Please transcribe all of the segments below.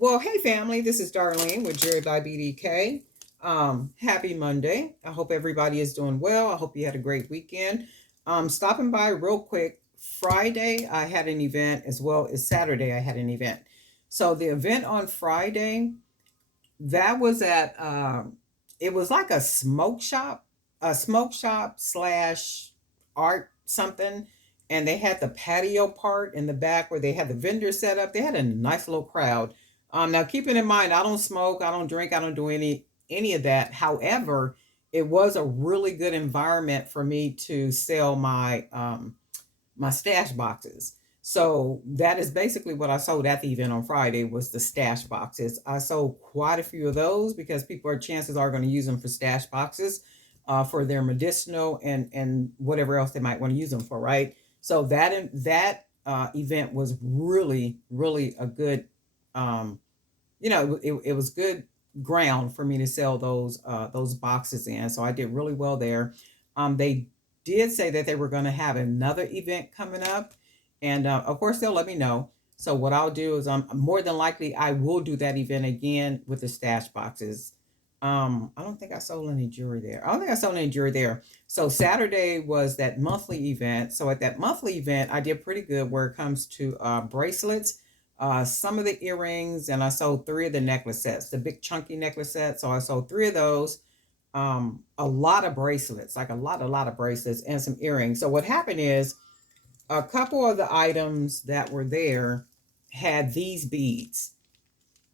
Well, hey family, this is Darlene with Jewelry by BDK. Happy Monday. I hope everybody is doing well. I hope you had a great weekend. Stopping by real quick. Friday, I had an event as well as Saturday, I had an event. So the event on Friday, that was at, it was like a smoke shop slash art something. And they had the patio part in the back where they had the vendor set up. They had a nice little crowd. Now, keeping in mind, I don't smoke, I don't drink, I don't do any of that. However, it was a really good environment for me to sell my stash boxes. So that is basically what I sold at the event on Friday was the stash boxes. I sold quite a few of those because people are chances are going to use them for stash boxes, for their medicinal and whatever else they might want to use them for, right? So that event was really a good, um, it was good ground for me to sell those boxes in. So I did really well there. They did say that they were going to have another event coming up, and of course they'll let me know. So what I'll do is, more than likely I will do that event again with the stash boxes. I don't think I sold any jewelry there. I don't think I sold any jewelry there. So Saturday was that monthly event. So at that monthly event, I did pretty good where it comes to bracelets, some of the earrings, and I sold three of the necklace sets, the big chunky necklace set. So I sold three of those. A lot of bracelets, like a lot of bracelets, and some earrings. So what happened is a couple of the items that were there had these beads.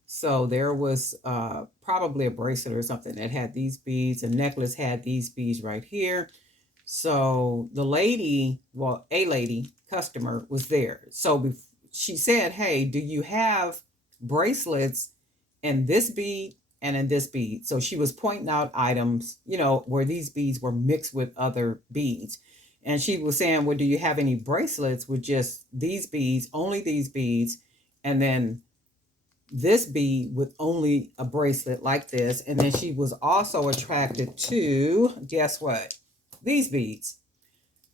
So there was probably a bracelet or something that had these beads. A necklace had these beads right here. So the lady, well, a lady customer was there. So she said, "Hey, do you have bracelets in this bead and in this bead?" So she was pointing out items, where these beads were mixed with other beads. And she was saying, "Well, do you have any bracelets with just these beads, only these beads, and then this bead with only a bracelet like this?" And then she was also attracted to, guess what? These beads.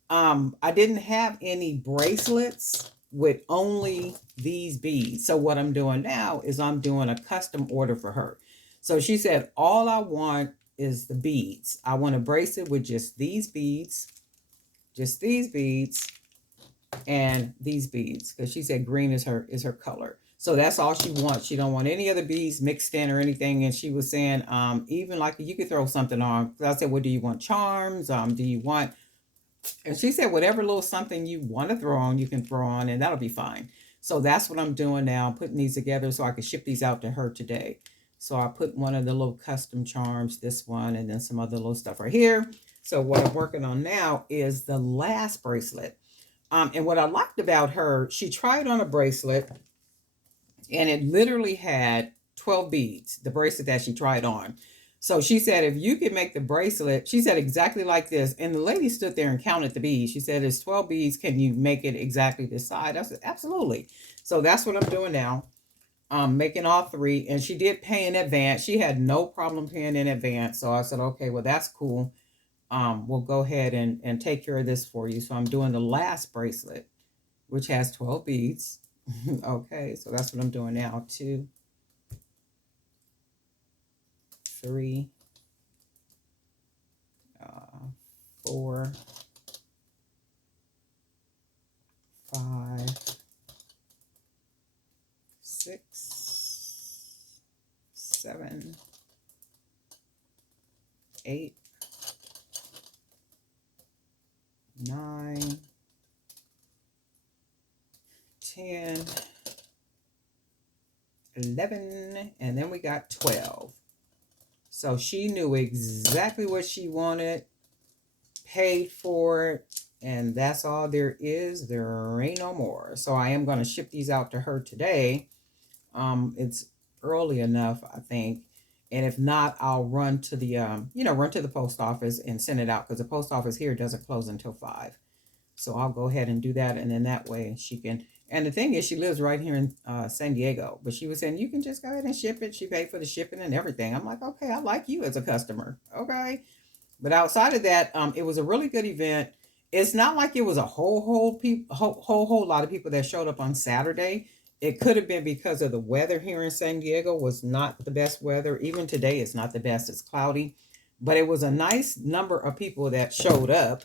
I didn't have any bracelets with only these beads. So what I'm doing now is I'm doing a custom order for her. So she said, all I want is the beads. I want a bracelet with just these beads, and these beads, because she said green is her color. So that's all she wants. She don't want any other beads mixed in or anything. And she was saying, even like you could throw something on. I said, well, do you want charms? Do you want? And she said, whatever little something you want to throw on, you can throw on, and that'll be fine. So that's what I'm doing now, putting these together so I can ship these out to her today. So I put one of the little custom charms, this one, and then some other little stuff right here. So what I'm working on now is the last bracelet. And what I liked about her, she tried on a bracelet, and it literally had 12 beads, the bracelet that she tried on. So she said, if you could make the bracelet, she said exactly like this. And the lady stood there and counted the beads. She said, it's 12 beads. Can you make it exactly this size? I said, absolutely. So that's what I'm doing now. Making all three. And she did pay in advance. She had no problem paying in advance. So I said, okay, well, that's cool. We'll go ahead and take care of this for you. So I'm doing the last bracelet, which has 12 beads. Okay, so that's what I'm doing now. 2, 3, 4, 5, 6, 7, 8, 9, 10, 11, and then we got 12. So she knew exactly what she wanted, paid for it, and that's all there is. There ain't no more. So I am going to ship these out to her today. It's early enough, I think. And if not, I'll run to the post office and send it out, because the post office here doesn't close until 5. So I'll go ahead and do that, and then that way she can. And the thing is, she lives right here in San Diego, but she was saying you can just go ahead and ship it. She paid for the shipping and everything. I'm like, okay, I like you as a customer, okay. But outside of that, it was a really good event. It's not like it was a whole lot of people that showed up on Saturday. It could have been because of the weather here in San Diego was not the best weather. Even today, it's not the best. It's cloudy, but it was a nice number of people that showed up,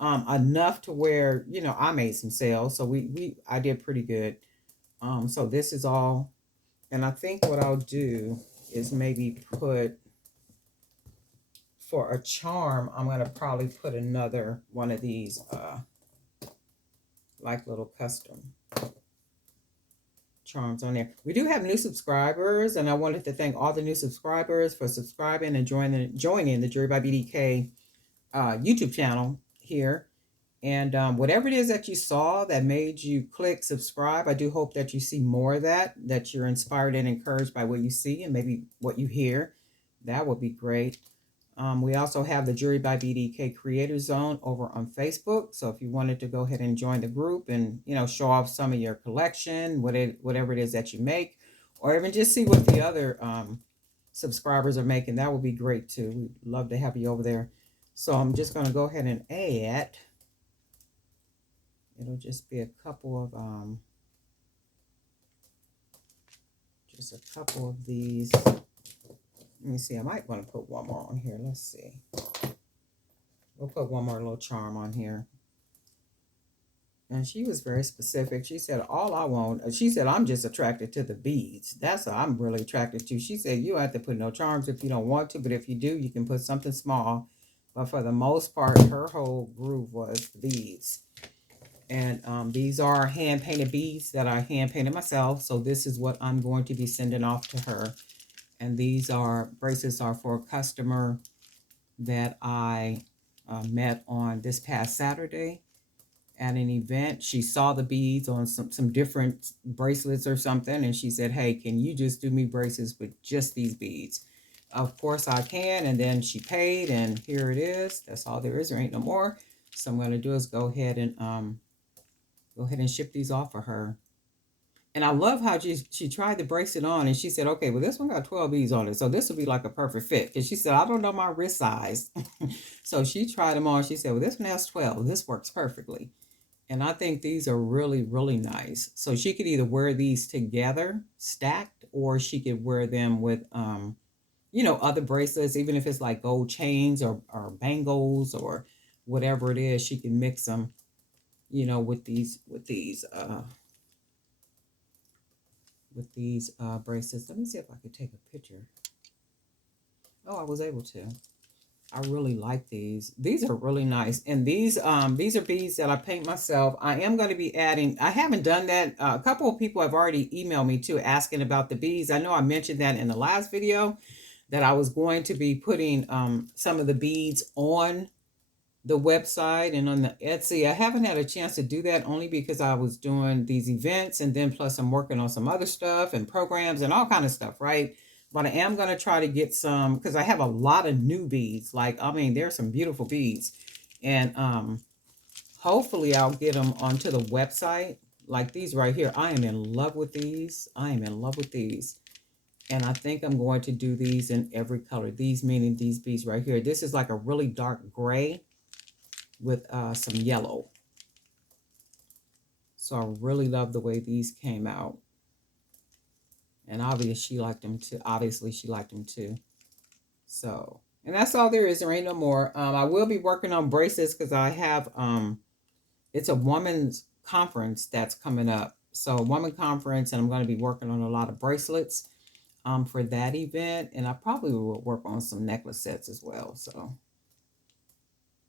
enough to where I made some sales. So I did pretty good. So this is all, and I think what I'll do is maybe put for a charm. I'm gonna probably put another one of these, like little custom charms on there. We do have new subscribers, and I wanted to thank all the new subscribers for subscribing and joining the Jewelry by BDK YouTube channel here. And whatever it is that you saw that made you click subscribe, I do hope that you see more of that you're inspired and encouraged by what you see and maybe what you hear. That would be great. We also have the Jewelry by BDK Creator Zone over on Facebook. So if you wanted to go ahead and join the group and show off some of your collection, whatever it is that you make, or even just see what the other subscribers are making, that would be great too. We'd love to have you over there. So I'm just going to go ahead and add. It'll just be a couple of just a couple of these. Let me see. I might want to put one more on here. Let's see. We'll put one more little charm on here. And she was very specific. She said, all I want, she said, I'm just attracted to the beads. That's what I'm really attracted to. She said, you don't have to put no charms if you don't want to, but if you do, you can put something small. But for the most part, her whole groove was beads. And these are hand-painted beads that I hand-painted myself. So this is what I'm going to be sending off to her. And these bracelets are for a customer that I met on this past Saturday at an event. She saw the beads on some different bracelets or something. And she said, hey, can you just do me bracelets with just these beads? Of course I can. And then she paid, and here it is. That's all there is. There ain't no more. So I'm going to do is go ahead and ship these off for her. And I love how she tried the bracelet on, and she said, okay, well, this one got 12 beads on it, so this will be like a perfect fit. And she said, I don't know my wrist size. So she tried them on. She said, well, this one has 12. This works perfectly. And I think these are really, really nice. So she could either wear these together, stacked, or she could wear them with, other bracelets, even if it's like gold chains or bangles or whatever it is. She can mix them, with these bracelets. Let me see if I could take a picture. Oh, I was able to. I really like these. These are really nice. And these are beads that I paint myself. I am going to be adding, I haven't done that. A couple of people have already emailed me too, asking about the beads. I know I mentioned that in the last video, that I was going to be putting some of the beads on the website and on the Etsy. I haven't had a chance to do that only because I was doing these events, and then plus I'm working on some other stuff and programs and all kind of stuff, right? But I am going to try to get some, because I have a lot of new beads. There's some beautiful beads, and hopefully I'll get them onto the website. Like these right here, I am in love with these. I am in love with these. And I think I'm going to do these in every color. These meaning these beads right here. This is like a really dark gray with some yellow. So I really love the way these came out. And obviously she liked them too. So, and that's all there is. There ain't no more. I will be working on bracelets because I have, it's a woman's conference that's coming up. So a woman conference, and I'm going to be working on a lot of bracelets for that event. And I probably will work on some necklace sets as well. So,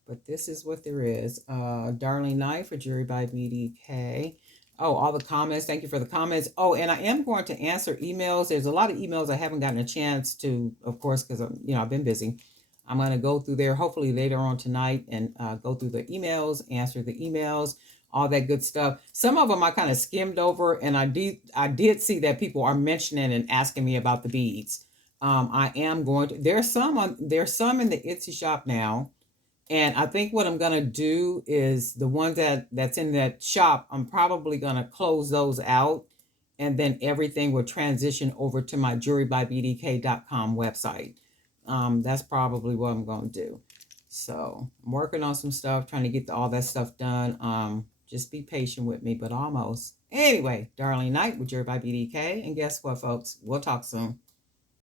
but this is what there is. Darlene Knight for Jewelry by BDK. Oh, all the comments. Thank you for the comments. Oh, and I am going to answer emails. There's a lot of emails I haven't gotten a chance to, of course, because I've been busy. I'm going to go through there hopefully later on tonight and go through the emails, answer the emails, all that good stuff. Some of them I kind of skimmed over, and I did see that people are mentioning and asking me about the beads. I am going to. There's some in the Etsy shop now. And I think what I'm going to do is the ones that's in that shop, I'm probably going to close those out. And then everything will transition over to my jewelrybybdk.com website. That's probably what I'm going to do. So I'm working on some stuff, trying to get all that stuff done. Just be patient with me, but almost. Anyway, Darlene Knight with Jewelry by BDK. And guess what, folks? We'll talk soon.